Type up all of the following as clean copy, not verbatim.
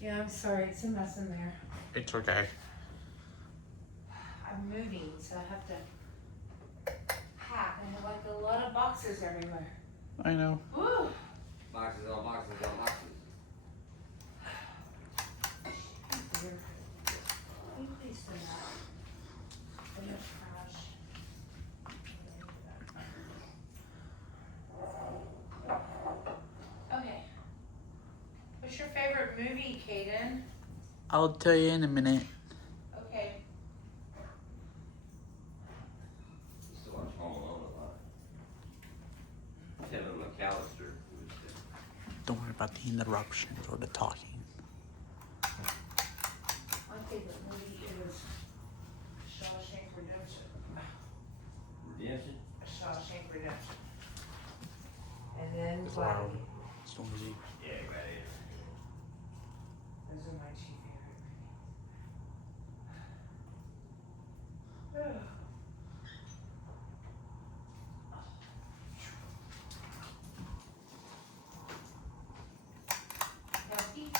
Yeah, I'm sorry, it's a mess in there. It's okay. I'm moving, so I have to pack. I have like a lot of boxes everywhere. I know. Woo! Boxes on boxes on boxes. Dear. Can you please send that? In the trash. Okay. What's your favorite movie, Kaden? I'll tell you in a minute. Okay. Used to watch Home Alone a lot. Kevin McAllister. Don't worry about the interruptions or the talking. My favorite movie is Shawshank Redemption. Redemption? Shawshank Redemption. And then It's loud. Gladiator. Stormzy. Yeah, Gladiator. Those are my two favorite movies. Healthy? Did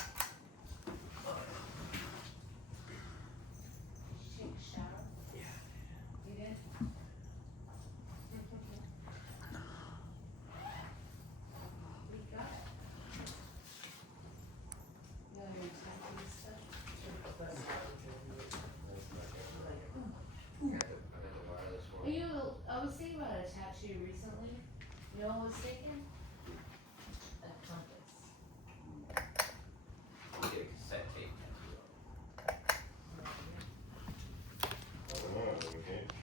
you take a shower? Yeah. You did? We got it. You know your tattoo stuff? I got the wireless one. I was thinking about a tattoo recently. You know what I was thinking?